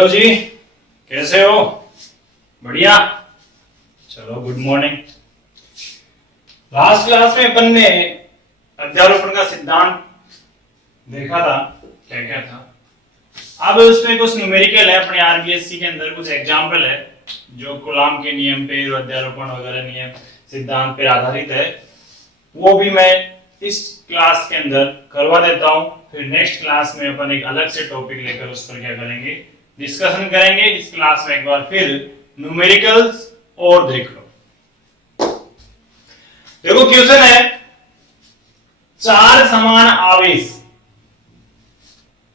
Hello जी, कैसे हो? बढ़िया। चलो, गुड मॉर्निंग। लास्ट क्लास में अपन ने अध्यारोपण का सिद्धांत देखा था। क्या क्या था? अब उसमें कुछ न्यूमेरिकल है, अपने आरबीएससी के अंदर कुछ एग्जाम्पल है जो कूलाम के नियम पे, अध्यारोपण वगैरह नियम सिद्धांत पे आधारित है। वो भी मैं इस क्लास के अंदर करवा देता हूँ। फिर नेक्स्ट क्लास में अपन एक अलग से टॉपिक लेकर उस पर क्या करेंगे, डिस्कशन करेंगे। इस क्लास में एक बार फिर न्यूमेरिकल्स और देख लो। देखो क्वेश्चन है, चार समान आवेश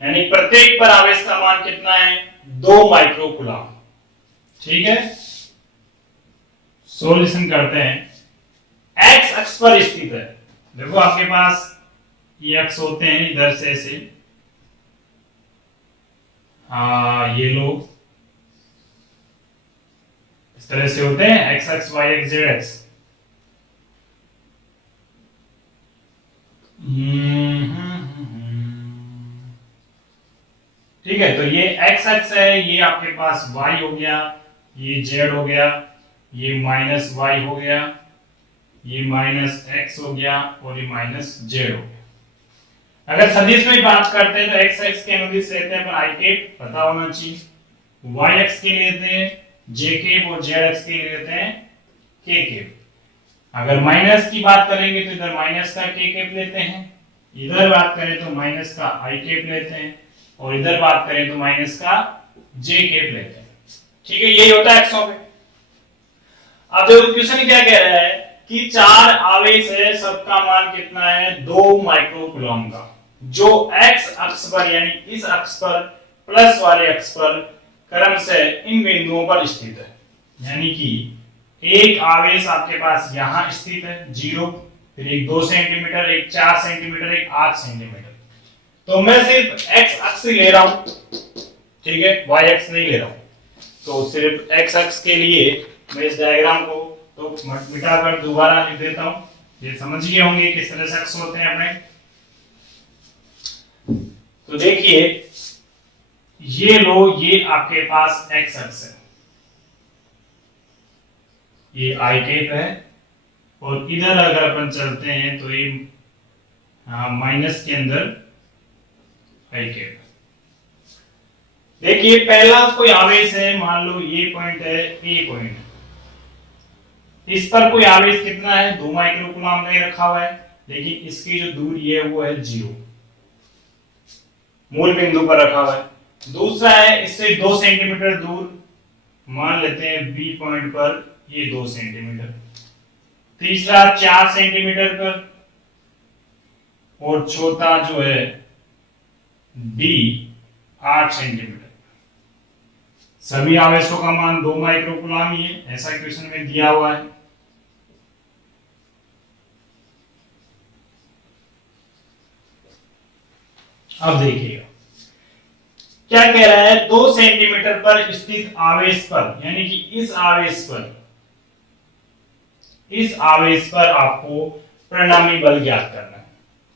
यानी प्रत्येक पर आवेश का मान कितना है? 2 माइक्रो कूलाम। ठीक है, सॉल्यूशन करते हैं। एक्स अक्ष पर स्थित है। देखो आपके पास ये अक्ष होते हैं, इधर से ऐसे, ये लोग इस तरह से होते हैं, एक्स अक्ष, वाई एक्स, जेड एक्स। ठीक है, तो ये एक्स अक्ष है, ये आपके पास वाई हो गया, ये जेड हो गया, ये माइनस वाई हो गया, ये माइनस एक्स हो गया और ये माइनस जेड हो गया। अगर सदिश में बात करते हैं तो एक्स एक्स के अनुदिश लेते हैं पर आई कैप पता होना चाहिए, वाई एक्स के लिए लेते हैं जे कैप और जेड एक्स के लिए लेते हैं के कैप। अगर माइनस की बात करेंगे तो इधर माइनस का के कैप लेते हैं, इधर बात करें तो माइनस का आई कैप लेते हैं और इधर बात करें तो माइनस का जे कैप लेते हैं। ठीक है, यही होता है एक्सों में। अब देखो क्वेश्चन क्या कह रहा है कि चार आवेश है, सबका मान कितना है? 2 माइक्रो कूलम का, जो एक्स अक्ष पर यानी इस अक्ष पर प्लस वाले अक्ष पर क्रम से इन बिंदुओं पर स्थित है। यानी कि एक आवेश आपके पास यहां स्थित है 0, फिर एक 2 सेंटीमीटर, एक 4 सेंटीमीटर, एक 8 सेंटीमीटर। तो मैं सिर्फ एक्स अक्ष ले रहा हूं, ठीक है, वाई अक्ष नहीं ले रहा हूं। तो सिर्फ एक्स अक्ष के लिए मैं इस डायग्राम को तो मिटाकर दोबारा लिख देता हूं। ये समझ गए होंगे किस तरह से अक्ष होते हैं अपने। तो देखिए, ये लो, ये आपके पास एक्स अक्ष है, ये आई कैप है, और इधर अगर अपन चलते हैं तो ये माइनस के अंदर आई कैप। देखिए, पहला कोई आवेश है, मान लो ये पॉइंट है, ए पॉइंट, इस पर कोई आवेश कितना है? 2 माइक्रो कूलम नहीं रखा हुआ है, लेकिन इसकी जो दूरी है वो है 0, मूल बिंदु पर रखा हुआ है। दूसरा है इससे 2 सेंटीमीटर दूर, मान लेते हैं बी पॉइंट पर, ये 2 सेंटीमीटर। तीसरा 4 सेंटीमीटर पर, और चौथा जो है डी 8 सेंटीमीटर। सभी आवेशों का मान 2 माइक्रो कूलम ही है, ऐसा क्वेश्चन में दिया हुआ है। अब देखिएगा क्या कह रहा है, 2 सेंटीमीटर पर स्थित आवेश पर, यानी कि इस आवेश पर आपको परिणामी बल ज्ञात करना है।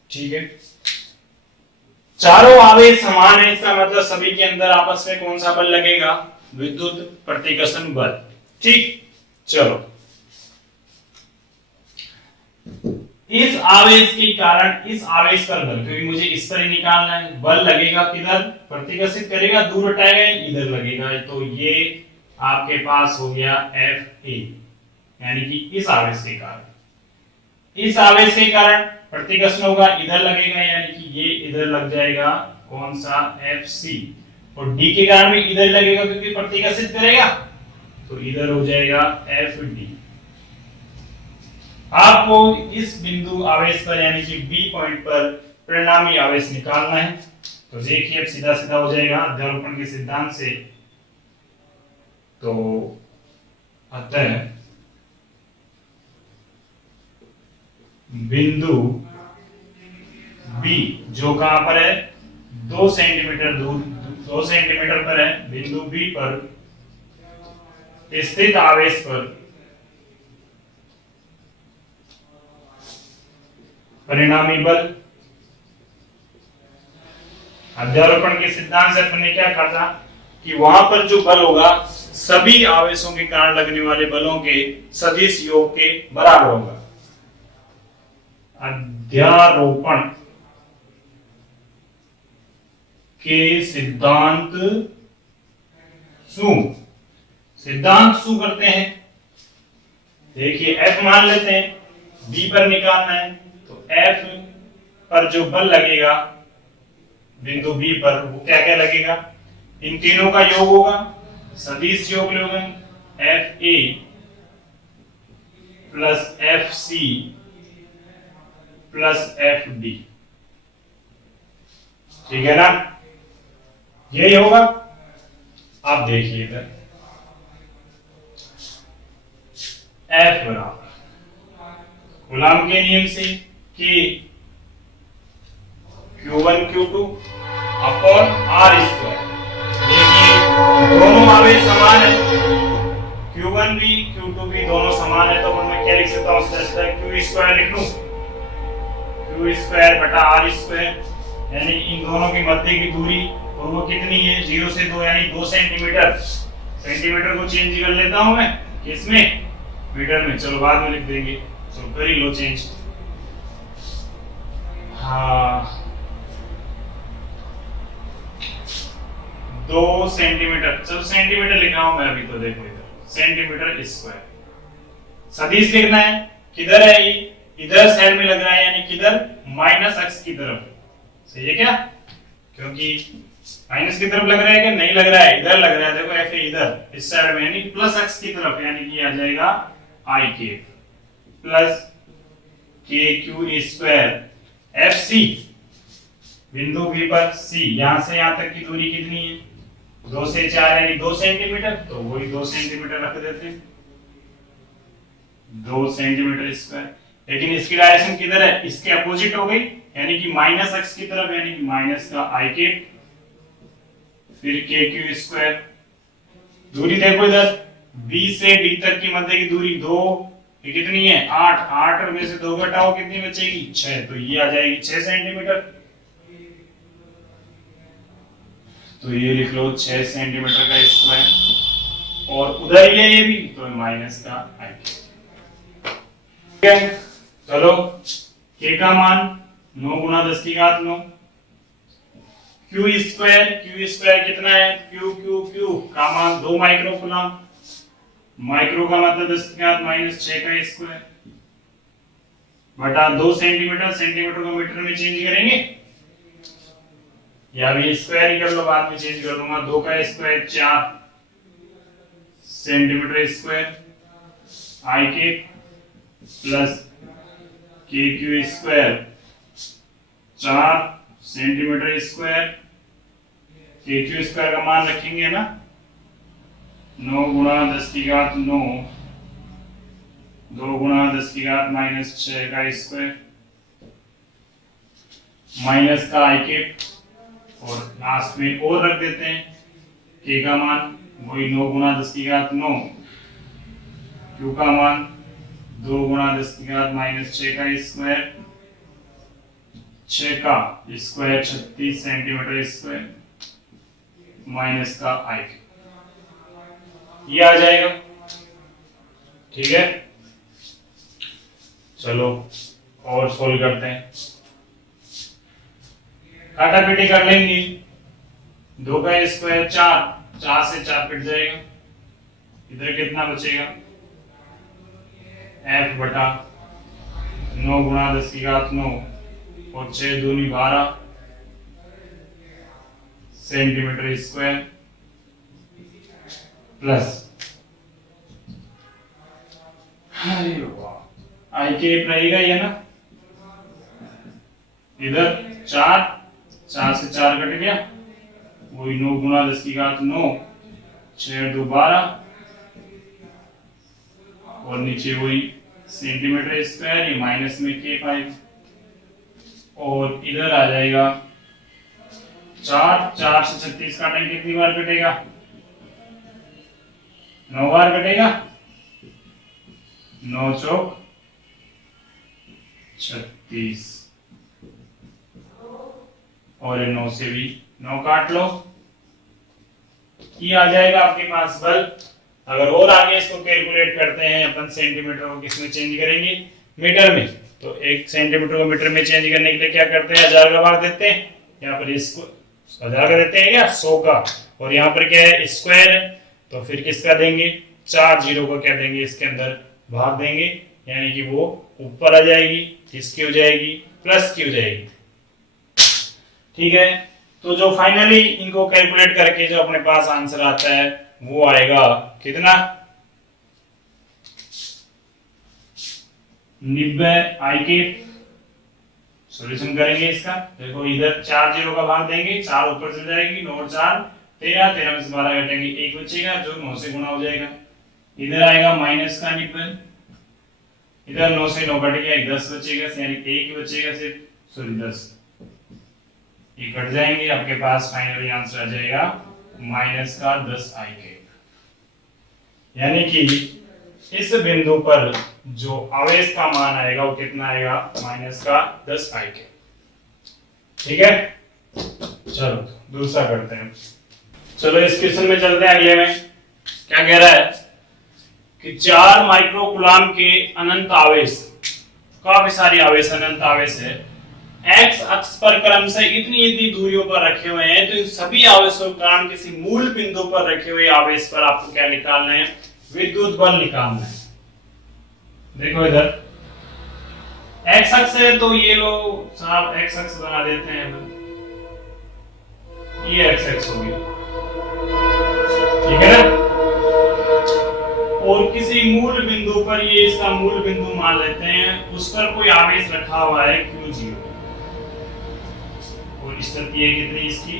ठीक है, चारों आवेश समान है, इसका मतलब सभी के अंदर आपस में कौन सा बल लगेगा? विद्युत प्रतिकर्षण बल। ठीक, चलो, इस आवेश के कारण इस आवेश पर बल, क्योंकि मुझे इस पर ही निकालना है, बल लगेगा किधर? प्रतिकर्षित करेगा, दूर हटाएगा, इधर लगेगा। तो ये आपके पास हो गया एफ ए, यानी कि इस आवेश के कारण, इस आवेश के कारण प्रतिकर्षण होगा, इधर लगेगा, यानी कि ये इधर लग जाएगा, कौन सा? F C. और डी के कारण भी इधर लगेगा क्योंकि प्रतिकर्षित करेगा, तो इधर हो जाएगा एफ डी। आपको इस बिंदु आवेश पर यानी कि बी पॉइंट पर परिणामी आवेश निकालना है। तो देखिए, अब सीधा सीधा हो जाएगा अध्यारोपण के सिद्धांत से। तो अतः बिंदु बी जो कहां पर है? 2 सेंटीमीटर दूर, 2 सेंटीमीटर पर है, बिंदु बी पर स्थित आवेश पर परिणामी बल। अध्यारोपण के सिद्धांत से अपने क्या कहा था? कि वहां पर जो बल होगा सभी आवेशों के कारण लगने वाले बलों के सदिश योग के बराबर होगा। अध्यारोपण के सिद्धांत शू करते हैं। देखिए F मान लेते हैं, B पर निकालना है, तो F पर जो बल लगेगा बिंदु B पर वो क्या क्या लगेगा, इन तीनों का योग होगा, सदिश योग लोगे FA plus FC plus FD, ठीक है ना, यही होगा। आप देखिए इधर F बराबर कूलॉम के नियम से कि Q1 Q2 upon R square. देखिए दोनों आवेश समान है, Q1 भी Q2 भी दोनों समान है, तो मैं क्या लिख सकता हूँ, Q स्क्वायर लिख लूं, Q स्क्वायर बटा R स्क्वायर, यानी इन दोनों के मध्य की दूरी, और वो कितनी है 0 से 2 यानी 2 सेंटीमीटर। सेंटीमीटर को चेंज कर लेता हूं मैं किसमें, मीटर में, चलो बाद में लिख देंगे, चलो कर ही लो चेंज। हाँ 2 सेंटीमीटर, चलो सेंटीमीटर लिख रहा हूं मैं अभी, तो देखो इधर सेंटीमीटर स्क्वायर। सदिश लिखना है, किधर है ये, इधर साइड में लग रहा है, यानी किधर, माइनस अक्ष की तरफ, सही है क्या, क्योंकि माइनस की तरफ लग रहा है कि नहीं लग रहा है, इधर लग रहा है, देखो F इधर इस साइड में, यानी प्लस अक्ष की तरफ, यानी कि आ जाएगा I के प्लस KQ स्क्वायर FC बिंदु B पर C, यहां से यहां तक की दूरी कितनी है, 2 से 4 यानी 2 सेंटीमीटर, तो वही 2 सेंटीमीटर रख देते हैं, 2 सेंटीमीटर स्क्वायर। लेकिन इसकी डायरेक्शन किधर है, इसके अपोजिट हो गई, यानी कि माइनस अक्ष की तरफ, यानी कि माइनस का I के, फिर KQ स्क्वायर। दूरी देखो इधर B से D तक की मध्य की दूरी 2, ये कितनी है 8, 8 में से 2 घटाओ कितनी बचेगी 6, तो ये आ जाएगी 6 सेंटीमीटर, तो ये लिख लो 6 सेंटीमीटर का स्क्वायर, और उधर ये भी, तो माइनस का I ठीक है। चलो K का मान 9 गुना 10 की घात 9, Q स्क्वायर कितना है, Q का मान 2 माइक्रो कूलम, माइक्रो का मतलब 10 की घात -6 का स्क्वायर बटा 2 सेंटीमीटर, सेंटीमीटर को मीटर में चेंज करेंगे, या भी स्क्वायर ही कर लो, बाद में चेंज कर दूंगा, 2 का स्क्वायर 4 सेंटीमीटर स्क्वायर I के plus KQ square 4 centimetre square, KQ square का मान रखेंगे ना 9 गुना 10 की घात 9, 2 गुना 10 की घात -6 का स्क्वायर, माइनस का I के, और लास्ट में और रख देते हैं, K का मान वही 9 गुना 10 की घात 9, Q का मान 2 गुना 10 की घात -6 का स्क्वायर, 6 का स्क्वायर 36 सेंटीमीटर स्क्वायर, माइनस का I, ये आ जाएगा, ठीक है। चलो और सोल्व करते हैं, काटा पीटी कर लेंगे, 2 का स्क्वायर 4, 4 से 4 कट जाएगा, इधर कितना बचेगा F बटा 9 गुना 10 की घात 9 और 6 दूनी 12 सेंटीमीटर स्क्वायर प्लस I के रहेगा ये ना, इधर 4, 4 से 4 कट गया, वही 9 गुना 10 की घात 9, 6 2 12, और नीचे वही सेंटीमीटर स्क्वायर, ये माइनस में K5, और इधर आ जाएगा 4, 4 से 36 काटेंगे कितनी बार कटेगा, 9 बार कटेगा, 9 चौक 36, और 9 से भी 9 काट लो, ये आ जाएगा आपके पास बल। अगर और आगे इसको कैलकुलेट करते हैं अपन, सेंटीमीटर को किसमें चेंज करेंगे, मीटर में। तो 1 सेंटीमीटर को मीटर में चेंज करने के लिए क्या करते हैं, 1000 का भाग देते हैं। यहाँ पर इसको 1000 का देते हैं क्या, 100 का, और यहाँ पर क्या है, स्क्वायर है, तो फिर किसका देंगे, 4 जीरो को क्या देंगे, इसके अंदर भाग देंगे, यानी कि वो ऊपर आ जाएगी, किसकी हो जाएगी, प्लस की हो जाएगी। ठीक है, तो जो फाइनली इनको कैलकुलेट करके जो अपने पास आंसर आता है वो आएगा कितना, 90 आई के। सॉल्यूशन करेंगे इसका, देखो इधर 4 जीरो का भाग देंगे, 4 ऊपर चल जाएगी, 9 और 4 13, 13 में से 12 घटेंगे, 1 बचेगा जो 9 से गुणा हो जाएगा। इधर आएगा माइनस का 90, इधर 9 से 9 कट गया, 10 बचेगा, यानी 1 बचेगा सिर्फ, सॉरी 10, ये कट जाएंगे, आपके पास फाइनली आंसर आ जाएगा माइनस का 10 आई के। यानी कि इस बिंदु पर जो आवेश का मान आएगा वो कितना आएगा, माइनस का 10 आई के। ठीक है, चलो दूसरा करते हैं। चलो इस क्वेश्चन में चलते हैं अगले में। क्या कह रहा है कि 4 माइक्रोकूलाम के अनंत आवेश, काफी सारी आवेश, अनंत आवेश है, एक्स अक्ष पर क्रम से इतनी इतनी दूरियों पर रखे हुए हैं, तो इन सभी आवेशों के कारण किसी मूल बिंदु पर रखे हुए आवेश पर आपको क्या निकालना है, विद्युत बल निकालना है। देखो इधर एक्स अक्ष है, तो ये लो साहब एक्स अक्ष बना देते हैं, ये एक्स अक्ष हो गया, ठीक है ना। और किसी मूल बिंदु पर, ये इसका मूल बिंदु मान लेते हैं, उस पर कोई आवेश रखा हुआ है Q जीरो, और स्थिति है कितनी इसकी,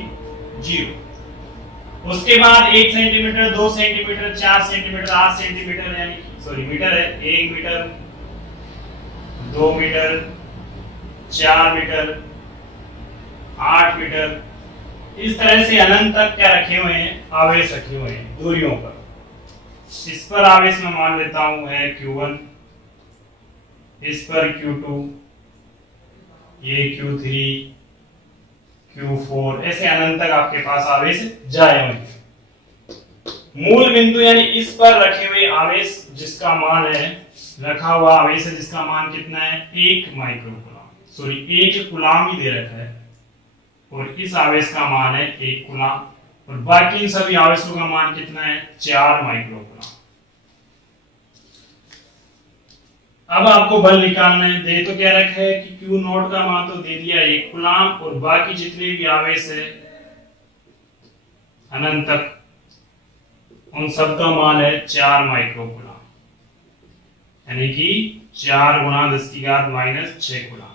0। उसके बाद 1 सेंटीमीटर, 2 सेंटीमीटर, 4 सेंटीमीटर, 8 सेंटीमीटर, यानी सॉरी मीटर है, 1 मीटर, 2 मीटर, 4 मीटर, 8 मीटर, इस तरह से अनंत तक क्या रखे हुए हैं, आवेश रखे हुए हैं दूरियों पर। इस पर आवेश में मान लेता हूं है Q1, इस पर Q2, ये Q3, Q4, ऐसे अनंत तक आपके पास आवेश जाए हुए। मूल बिंदु यानी इस पर रखे हुए आवेश जिसका मान है, रखा हुआ आवेश है जिसका मान कितना है, 1 माइक्रोकूलाम, सॉरी 1 कूलाम ही दे रखा है, और इस आवेश का मान है 1 कूलाम, और बाकी इन सभी आवेशों का मान कितना है, 4 माइक्रोकूलाम। अब आपको बल निकालना है, दे तो क्या रखा है कि Q नॉट का मान तो दे दिया 1 कूलाम, और बाकी जितने भी आवेश है अनंत तक, उन सब का मान है 4 माइक्रोकूलाम, यानी कि 4 गुणा 10⁻⁻6 कूलाम।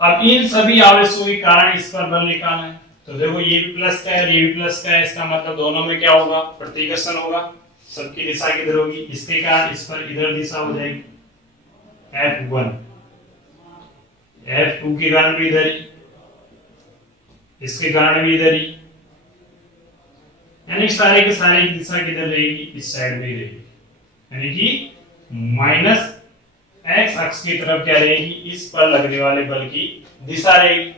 अब इन सभी आवेशों के कारण इस पर बल निकालना है, तो देखो ये भी प्लस का है, ये भी प्लस का है, इसका मतलब दोनों में क्या होगा, प्रतिकर्षण होगा, सबकी दिशा किधर होगी, इसके कारण इस पर इधर दिशा हो जाएगी, F1, F2 के कारण भी इधर ही, इसके कारण भी इधर ही, यानी सारे के सारे की दिशा किधर रहेगी, इस साइड में ही रहेगी, यानी कि माइनस एक्स अक्ष की तरफ क्या रहेगी, इस पर लगने वाले बल की दिशा रहेगी।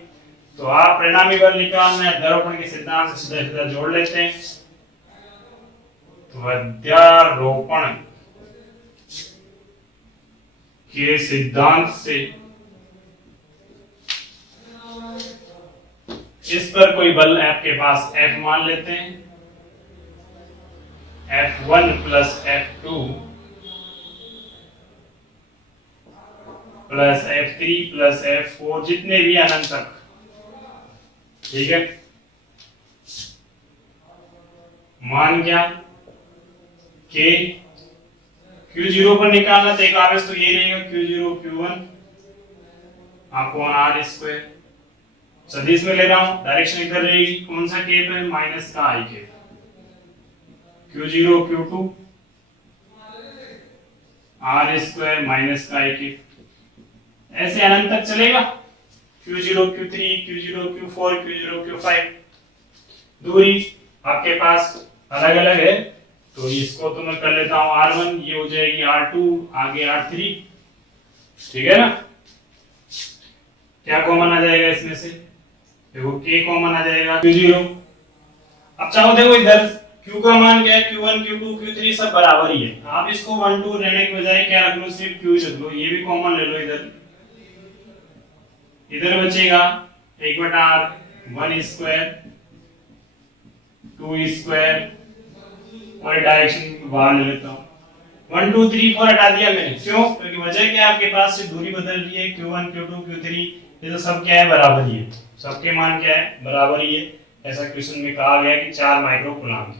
तो आप परिणामी बल निकालना है, ध्रुवण के सिद्धांत से सीधा सीधा जोड़ लेते हैं। तो अध्यारोपण के सिद्धांत से इस पर कोई बल आपके पास F मान लेते हैं, F1 plus F2 plus F3 plus F4, जितने भी अनंत तक, ठीक है। मान क्या के Q0 पर निकालना, तो एक आवेश तो ये रहेगा Q0 Q1 upon R square, सदिश में ले रहा हूं, डायरेक्शन इधर रहेगी, कौन सा केप है, माइनस का I cap, Q0 Q2 R square minus का I केप, ऐसे अनंत तक चलेगा, Q0 Q3 Q0 Q4 Q0 Q5, दूरी आपके पास अलग अलग है, तो इसको तो मैं कर लेता हूं R1, ये हो जाएगी R2, आगे R3, ठीक है ना। क्या कॉमन आ जाएगा इसमें से, देखो K कॉमन आ जाएगा, Q0। अब चाहो देखो इधर Q का मान क्या है, Q1 Q2 Q3 सब बराबर ही है। आप इसको 1 2 लेने के बजाय क्या रख लो, सिर्फ Q रख लो, ये भी कॉमन ले लो। इधर इधर बचेगा 1/r 1 स्क्वायर 2 स्क्वायर, और डायरेक्शन बाहर ले लेता हूँ। 1 2 3 4 हटा दिया मैंने, क्यों? क्योंकि वजह क्या है, आपके पास से दूरी बदल रही है। Q1 Q2 Q3 ये तो सब क्या है, बराबर ही है। सबके मान क्या है, बराबर ही है। ऐसा क्वेश्चन में कहा गया कि 4 माइक्रो कूलम,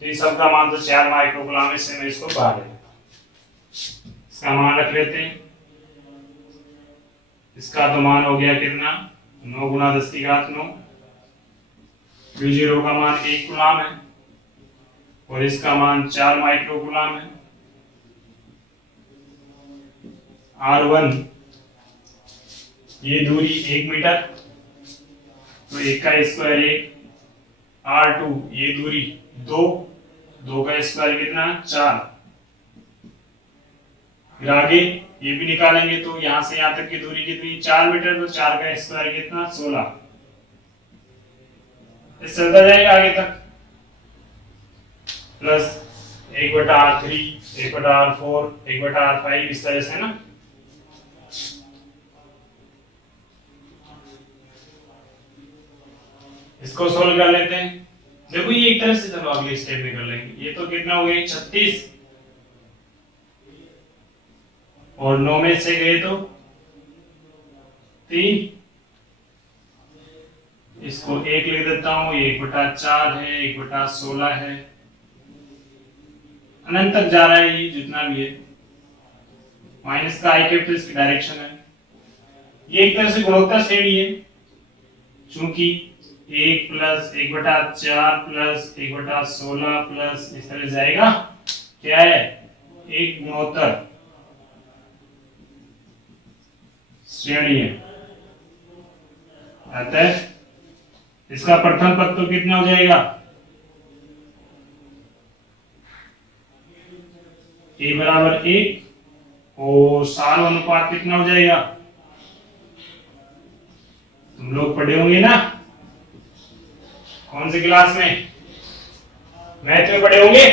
तो ये सब का मान तो 4 माइक्रो कूलम है। इससे मैं इसको बाहर ले लेता हूं, इसका मान रख लेते हैं। इसका तो मान हो गया कितना, 9 गुना 10 की घात 9। Q0 का मान 1 कूलम है और इसका मान 4 माइक्रो कूलम है। R1 ये दूरी 1 मीटर, तो 1 का स्क्वायर 1। R2 ये दूरी 2, 2 का स्क्वायर कितना, 4। फिर आगे ये भी निकालेंगे, तो यहां से यहां तक की दूरी कितनी, 4 मीटर, तो 4 का स्क्वायर कितना, 16। इस चलता जाएगा आगे तक, प्लस 1/r3 1/r4 1/r5, इस तरह से ना। इसको सोल्व कर लेते हैं। देखो ये एक तरह से, चलो अगले स्टेप में कर लेंगे। ये तो कितना हो गया, 36, और 9 में से गए तो 3। इसको 1 लिख देता हूं, ये 1/4 है, 1/16 है, अनंत तक जा रहा है ये जितना भी है। माइनस का आई कैपिटल इसकी डायरेक्शन है। ये एक तरह से गुणोत्तर श्रेणी है, चूंकि 1 प्लस 1/4 प्लस 1/16 प्लस इस तरह जाएगा, क्या है, एक गुणोत्तर श्रेणी है। अतः इसका प्रथम पद तो कितना हो जाएगा, a बराबर 1, और सार अनुपात कितना हो जाएगा, तुम लोग पढ़े होंगे ना, कौन सी क्लास में, मैथ में पढ़े होंगे।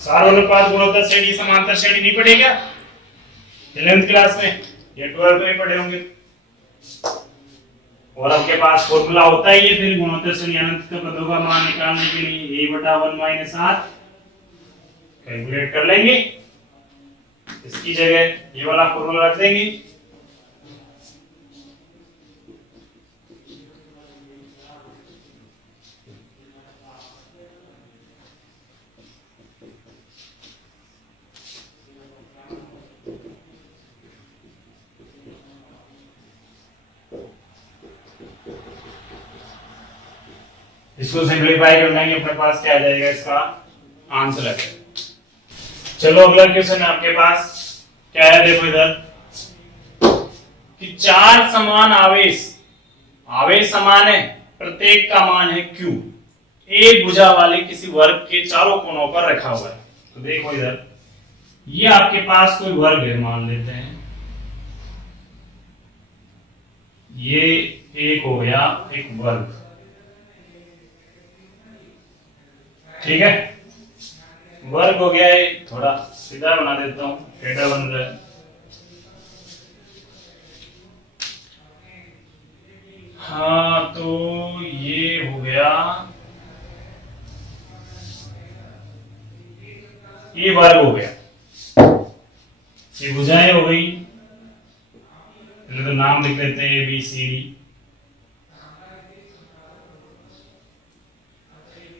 सार अनुपात गुणोत्तर श्रेणी समांतर श्रेणी नहीं पढ़े क्या 11th क्लास में या 12th में पढ़े होंगे। और आपके पास फॉर्मूला होता ही है फिर गुणोत्तर श्रेणी अनंत के पदों का मान निकालने के लिए, a/1 - r कैलकुलेट कर लेंगे। इसकी जगह ये वाला फॉर्मूला रख देंगे। इसको सिंपलीफाई कर लेंगे, अपने पास क्या आ जाएगा, इसका आंसर है। चलो अगला क्वेश्चन आपके पास क्या है, देखो इधर कि 4 समान आवेश, आवेश समान है, प्रत्येक का मान है Q, एक भुजा वाले किसी वर्ग के चारों कोनों पर रखा हुआ है। तो देखो इधर ये आपके पास कोई वर्ग है, मान लेते हैं ये एक हो गया एक वर्ग, ठीक है, वर्ग हो गया है। थोड़ा सीधा बना देता हूं, टेढ़ा बन रहा है। हाँ तो ये हो गया, ये वर्ग हो गया, ये भुजाएं हो गई। पहले तो नाम लिख लेते हैं ABCD।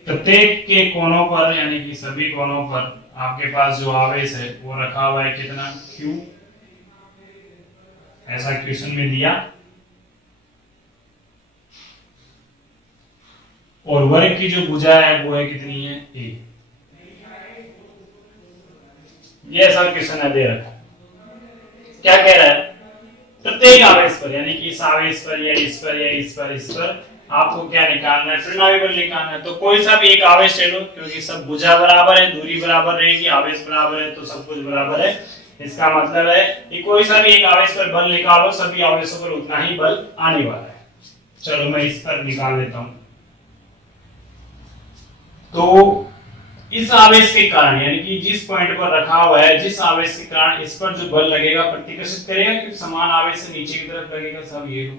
प्रत्येक के कोनों पर यानी कि सभी कोनों पर आपके पास जो आवेश है वो रखा हुआ है कितना, Q। ऐसा क्वेश्चन में दिया, और वर्ग की जो भुजा है वो है कितनी है, A। ये ऐसा क्वेश्चन है दे रखा है। क्या कह रहा है, प्रत्येक आवेश पर यानी कि इस आवेश पर या इस पर या इस पर आपको क्या निकालना है, परिणामी बल निकालना है। तो कोई सा भी एक आवेश ले लो, क्योंकि सब भुजा बराबर है, दूरी बराबर रहेगी, आवेश बराबर है, तो सब कुछ बराबर है। इसका मतलब है कि कोई सा भी एक आवेश पर बल निकालो, सभी आवेशों पर उतना ही बल आने वाला है। चलो मैं इस पर निकाल लेता हूं। तो इस आवेश के कारण यानी कि जिस पॉइंट पर रखा हुआ है, जिस आवेश के कारण इस पर जो बल लगेगा प्रतिकर्षित करेगा, कि समान आवेश से नीचे की तरफ लगेगा सब ये हो।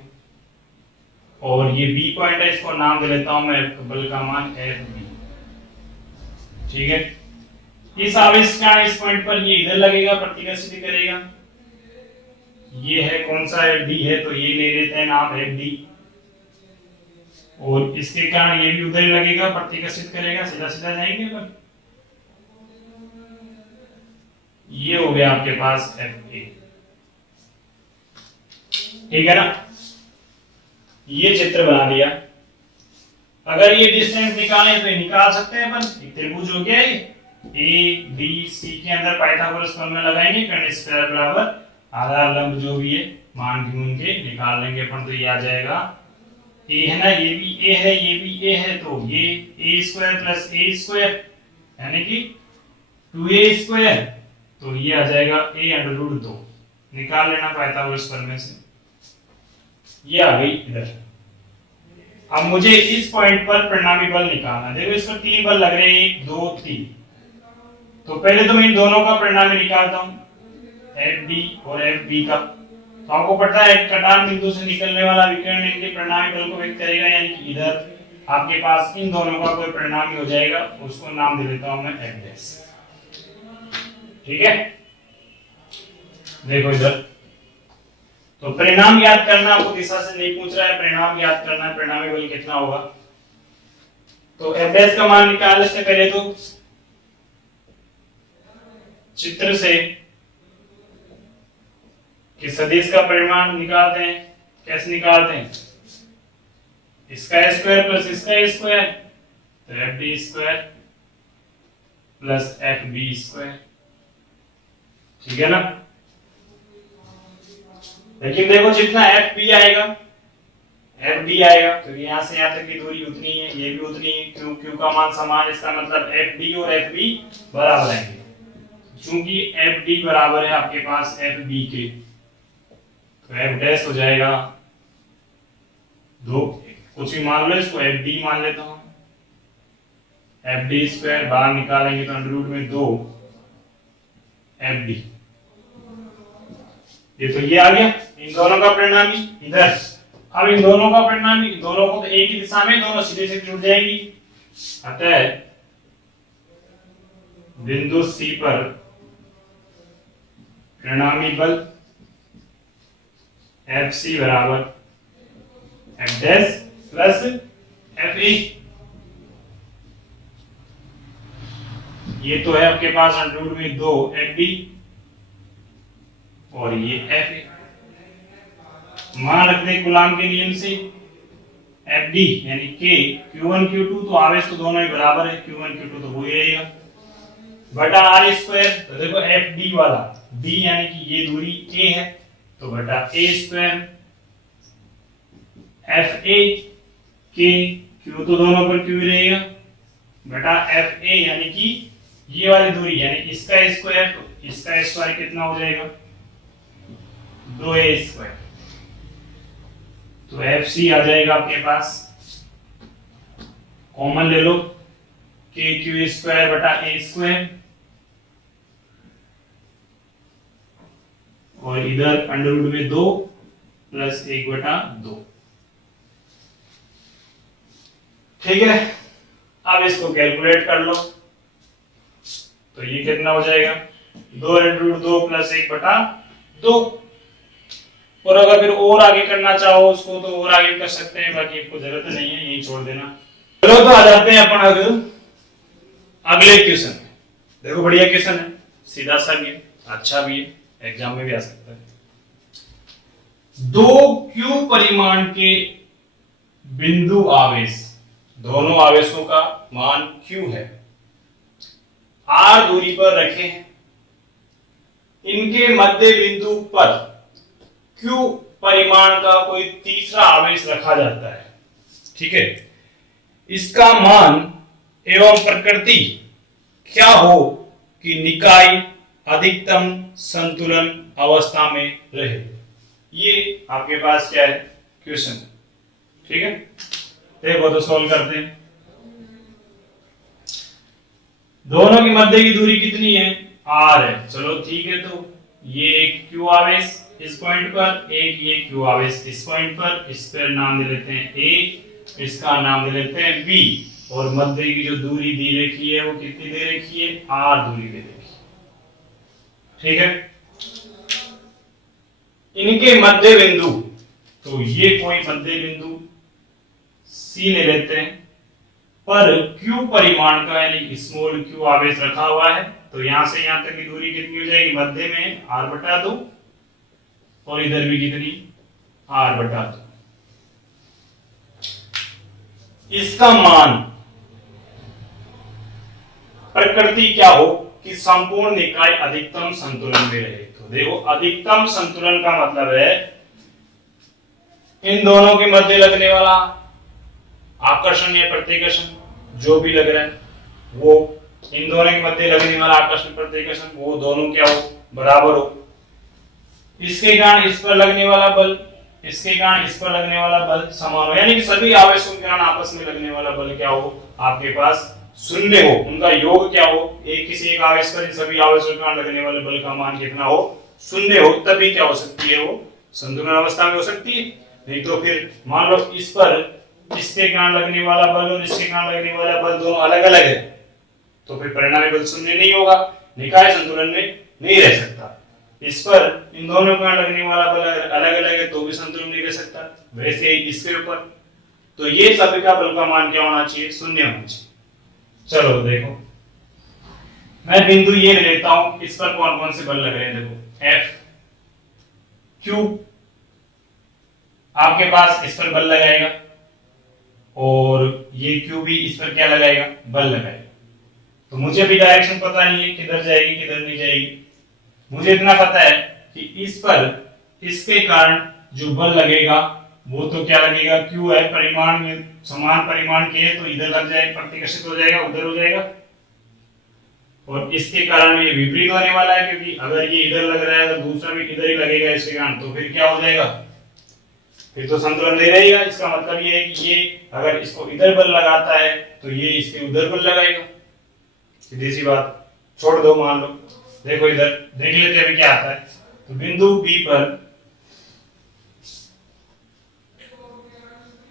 और ये बी पॉइंट है, इसको नाम दे लेता हूं मैं, बल का मान एफ बी। ठीक है, इस आवेश का इस पॉइंट पर ये इधर लगेगा, प्रतिकर्षित करेगा। ये है कौन सा है, डी है, तो ये ले लेते हैं नाम एफ डी। और इसके कारण ये भी उधर ही लगेगा, प्रतिकर्षित करेगा, सीधा सीधा जाएंगे पर। ये हो गया आपके पास एफ ए। ठीक है ना, ये चित्र बना दिया। अगर ये डिस्टेंस निकालें तो ये निकाल सकते हैं अपन। एक त्रिभुज हो गया ये, ए बी सी के अंदर पाइथागोरस प्रमेय लगाएंगे, कर्ण स्क्वायर बराबर आधार लंब जो भी है मान ढूंढ के निकाल लेंगे अपन। तो ये आ जाएगा ए है ना, ये भी ए है, ये भी ए है, तो ये ए स्क्वायर प्लस ए स्क्वायर यानी कि 2a स्क्वायर, तो ये आ जाएगा a अंडर रूट 2। निकाल लेना पाइथागोरस प्रमेय से, ये आ गई इधर। अब मुझे इस पॉइंट पर परिणामी बल निकालना है। देखो इस पर 3 बल लग रहे हैं, 1 2 3। तो पहले तो मैं इन दोनों का परिणामी निकालता हूं, एफ डी और एफ बी का। तो आपको पता है कटान बिंदु से निकलने वाला विकर्ण इनके परिणामी बल को व्यक्त करेगा, यानी कि इधर आपके पास इन दोनों का कोई परिणामी हो जाएगा, उसको नाम दे देता हूं मैं एफ डैश। ठीक है, देखो इधर। तो परिणाम याद करना, आपको दिशा से नहीं पूछ रहा है, परिणाम याद करना है, परिणामी बल कितना होगा। तो एफ डैश का मान निकालने से पहले तो चित्र से कि सदिश का परिमाण निकालते हैं। कैसे निकालते हैं, इसका स्क्वायर प्लस इसका स्क्वायर, तो F D square plus F B square. ठीक है ना, लेकिन देखो जितना एफ बी आएगा एफ डी आएगा, तो यहां से यहां तक की दूरी उतनी है, ये भी उतनी है, क्यू क्यू का मान समान, इसका मतलब एफ डी और एफ बी बराबर आएंगे। चूंकि एफ डी बराबर है आपके पास एफ बी के, तो एफ डैश हो जाएगा 2, कुछ भी मान लो, इसको एफ डी मान लेता हूं। एफ डी स्क्वायर बाहर निकालेंगे तो अंडर रूट में 2 एफ डी। ये तो ये आ गया इन दोनों का परिणामी इधर। अब इन दोनों का परिणामी, दोनों को तो एक ही दिशा में, दोनों सीधे से जुड़ जाएंगी। अतः बिंदु सी पर परिणामी बल एफ सी बराबर F dash plus F A. ये तो है आपके पास अंडर रूट में 2 एफ डी और ये एफ ए। मान रख दे कूलाम के नियम से एफ डी यानी के Q1 Q2, तो आवेश तो दोनों ही बराबर है, Q1 Q2 तो वही रहेगा, बटा आर स्क्वायर। तो देखो एफ डी वाला बी यानी कि ये दूरी ए है, तो बटा ए स्क्वायर एफ ए के, क्यू तो दोनों पर क्यू रहेगा, बटा एफ ए यानी कि ये वाली दूरी यानी इसका स्क्वायर, तो इसका स्क्वायर कितना हो जाएगा 2a स्क्वायर। तो एफ सी आ जाएगा आपके पास, कॉमन ले लो, के क्यू स्क्वायर बटा ए स्क्वायर, और इधर अंडर रूट में 2 प्लस 1 बटा 2। ठीक है, अब इसको कैलकुलेट कर लो, तो ये कितना हो जाएगा 2 अंडर रूट 2 प्लस 1 बटा 2। और अगर फिर और आगे करना चाहो उसको तो और आगे कर सकते हैं, बाकी आपको जरूरत नहीं है, यही छोड़ देना। चलो तो आ जाते हैं अपन अगले क्वेश्चन में। देखो बढ़िया क्वेश्चन है, सीधा सा भी है, अच्छा भी है, एग्जाम में भी आ सकता है। 2 क्यू परिमाण के बिंदु आवेश, दोनों आवेशों का मान q है, r दूरी पर रखे हैं। इनके मध्य बिंदु पर q परिमाण का कोई तीसरा आवेश रखा जाता है। ठीक है, इसका मान एवं प्रकृति क्या हो कि निकाय अधिकतम संतुलन अवस्था में रहे। ये आपके पास क्या है क्वेश्चन। ठीक है, देखो तो सॉल्व करते हैं। दोनों की मध्य की दूरी कितनी है, r है। चलो ठीक है, तो ये एक q आवेश इस पॉइंट पर, एक ये q आवेश इस पॉइंट पर, इस पर नाम दे लेते हैं a, इसका नाम दे लेते हैं b, और मध्य की जो दूरी दी रखी है वो कितनी दे रखी है, r दूरी दे रखी है। ठीक है, इनके मध्य बिंदु, तो ये कोई मध्य बिंदु C ले लेते हैं, पर Q परिमाण का यानी स्मॉल q आवेश रखा हुआ है, तो यहां से यहां तक की दूरी कितनी हो जाएगी, मध्य में r/2, और इधर भी कितनी, r/2। इसका मान प्रकृति क्या हो कि संपूर्ण निकाय अधिकतम संतुलन में रहे। तो देखो, अधिकतम संतुलन का मतलब है इन दोनों के मध्य लगने वाला आकर्षण या प्रतिकर्षण जो भी लग रहा है, वो इन दोनों के मध्य लगने वाला आकर्षण प्रतिकर्षण वो दोनों क्या हो, बराबर हो। इसके कारण इस पर लगने वाला बल, इसके कारण इस पर लगने वाला बल समान हो, यानी कि सभी आवेशों के कारण आपस में लगने वाला बल क्या हो, आपके पास शून्य हो, उनका योग क्या हो, एक किसी एक आवेश पर इन सभी आवेशों के कारण लगने वाले बल का मान कितना हो, शून्य हो, तभी क्या हो सकती है, वो संतुलन अवस्था में हो सकती है। नहीं तो फिर मान लो इस पर इसके कारण लगने वाला बल और इसके कारण लगने वाला बल दोनों अलग अलग है, तो फिर परिणामी बल शून्य नहीं होगा, निकाय संतुलन में नहीं रह सकता। इस पर इन दोनों का लगने वाला बल अलग अलग है, तो भी संतुलन नहीं रह सकता। वैसे ही इसके ऊपर, तो ये सभी का बल का मान क्या होना चाहिए, शून्य होना चाहिए। चलो देखो, मैं बिंदु ये लेता हूं, इस पर कौन कौन से बल लग रहे हैं, देखो F Q, आपके पास इस पर बल लगाएगा, और ये Q भी इस पर क्या लगाएगा, बल लगाएगा। तो मुझे अभी डायरेक्शन पता नहीं है किधर जाएगी किधर नहीं जाएगी, मुझे इतना पता है कि इस पर इसके कारण जो बल लगेगा वो तो क्या लगेगा, Q है, परिमाण में समान परिमाण के है, तो इधर लग जाएगा, प्रतिकर्षित हो जाएगा, उधर हो जाएगा। और इसके कारण ये विपरीत होने वाला है, क्योंकि अगर ये इधर लग रहा है तो दूसरा भी इधर ही लगेगा इसके कारण, तो फिर क्या हो जाएगा, फिर तो संतुलन नहीं रहेगा। इसका मतलब ये है कि ये अगर इसको इधर बल लगाता है तो ये इसके उधर बल लगाएगा, सीधी सी बात, छोड़ दो, मान लो। देखो इधर देख लेते हैं अभी क्या आता है। तो बिंदु B पर,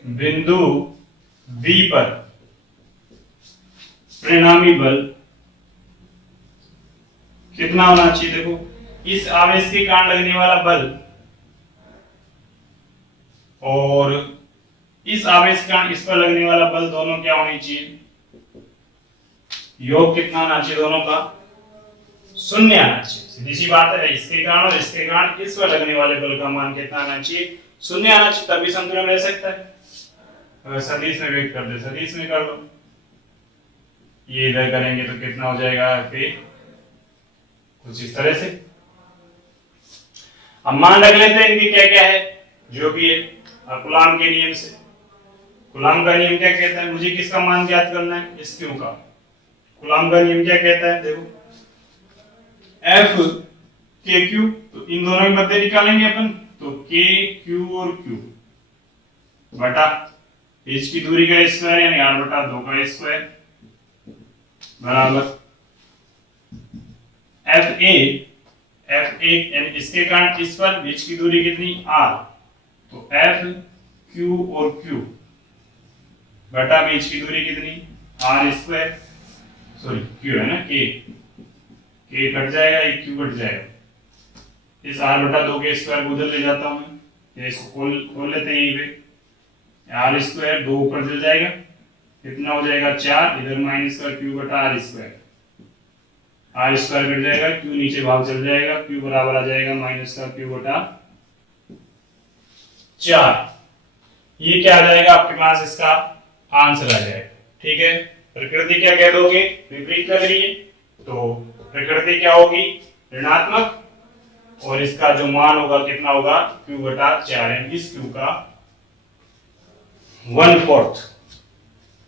बिंदु B पर परिणामी बल कितना होना चाहिए, देखो इस आवेश के कारण लगने वाला बल और इस आवेश के कारण इस पर लगने वाला बल दोनों क्या होनी चाहिए, योग कितना आना चाहिए, दोनों का शून्य आना चाहिए। सीधी सी बात है, इसके कारण और इसके कारण इस पर लगने वाले बल का मान कितना आना चाहिए, शून्य आना चाहिए, तभी संतुलन रह सकता है। अगर सदिश में व्यक्त कर दे, सदिश में कर लो, ये इधर करेंगे तो कितना हो जाएगा, पे कुछ इस तरह से। अब मान रख लेते हैं इनके क्या क्या है, जो भी है, और कूलॉम के नियम से। कूलॉम का नियम क्या कहता है, मुझे किसका मान ज्ञात करना है, इस Q का। कूलॉम का नियम क्या कहता है, देखो F K Q, तो इन दोनों के मध्य निकालेंगे अपन, तो K Q और Q बटा H की दूरी का स्क्वायर यानी r/2 का स्क्वायर बराबर F यानी इसके कारण इस पर H की दूरी कितनी, r, तो F Q और Q बटा H की दूरी कितनी, r स्क्वायर, सॉरी Q है ना, K कट जाएगा, एक Q कट जाएगा, इस r/2 के स्क्वायर को उधर ले जाता हूं मैं, इसको खोल लेते हैं यहीं पे, r स्क्वायर 2 ऊपर चल जाएगा, कितना हो जाएगा 4, इधर माइनस का Q बटा r स्क्वायर कट जाएगा, Q नीचे भाग चल जाएगा, Q बराबर आ जाएगा माइनस का Q बटा 4। ये क्या आ जाएगा आपके पास, इसका आंसर आ जाएगा। ठीक है, प्रकृति क्या कह दोगे, विपरीत लग रही है, तो प्रकृति क्या होगी, ऋणात्मक, और इसका जो मान होगा कितना होगा, Q बटा 4 है, इस Q का 1/4।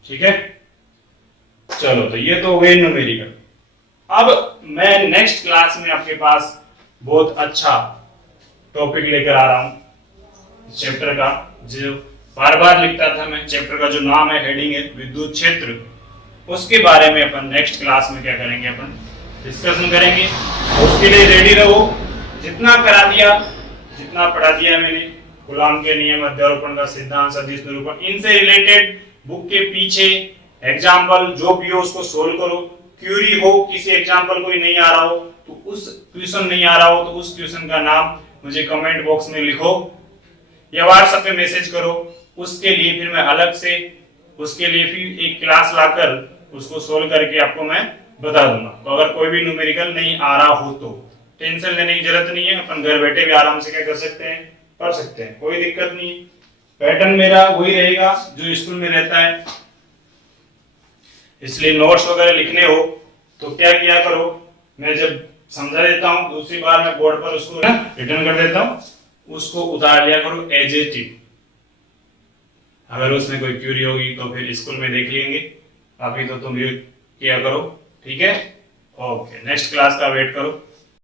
ठीक है, चलो तो ये तो हो गई न्यूमेरिकल। अब मैं नेक्स्ट क्लास में आपके पास बहुत अच्छा टॉपिक लेकर आ रहा हूं, चैप्टर का जो बार बार लिखता था मैं, चैप्टर का जो नाम है, हेडिंग है विद्युत क्षेत्र उसके बारे में अपन नेक्स्ट क्लास में क्या करेंगे, अपन डिस्कशन करेंगे। उसके लिए रेडी रहो। जितना करा दिया, जितना पढ़ा दिया मैंने, कूलॉम के नियम, अध्यारोपण का सिद्धांत, सदिश निरूपण, इनसे रिलेटेड बुक के पीछे एग्जाम्पल जो भी हो उसको सोल्व करो। क्यूरी हो, किसी एग्जाम्पल कोई नहीं आ रहा हो तो उस ट्यूशन नहीं आ रहा हो तो उस ट्यूशन का नाम मुझे कमेंट बॉक्स में लिखो या व्हाट्सएप पे मैसेज करो। उसके लिए फिर मैं अलग से उसके लिए फिर एक क्लास लाकर उसको सोल्व करके आपको मैं बता दूंगा। तो अगर कोई भी न्यूमेरिकल नहीं आ रहा हो तो टेंशन लेने की जरूरत नहीं है, अपन घर बैठे भी आराम से क्या कर सकते हैं, पढ़ सकते हैं, कोई दिक्कत नहीं है। पैटर्न मेरा वही रहेगा जो स्कूल में रहता है, इसलिए नोट्स वगैरह लिखने हो तो क्या किया करो, मैं जब समझा देता हूं दूसरी बार मैं बोर्ड पर उसको रिटर्न कर देता हूं, उसको उतार लिया करो एज ए टिप। अगर उसमें कोई क्यूरी होगी तो फिर स्कूल में देख लेंगे, अभी तो तुम ये किया करो, ठीक है। ओके, नेक्स्ट क्लास का वेट करो।